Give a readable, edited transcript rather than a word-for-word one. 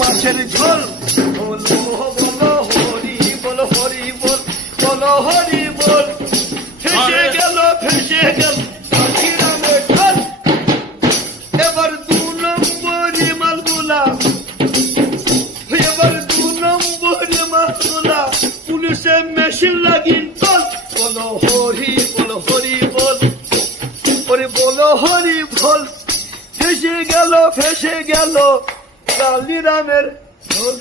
মাছের ঝোল বলো বলো হরি বল হরি বল বলো হরি বল ফেসে গেল কাশিরামের ঝোল এবার 2 নম্বরে মালগুলা পুলিশে মেশিন লাগিন চল বলো হরি বল ওরে বলো হরি বল ফেসে গেল কালিরামের ঝোল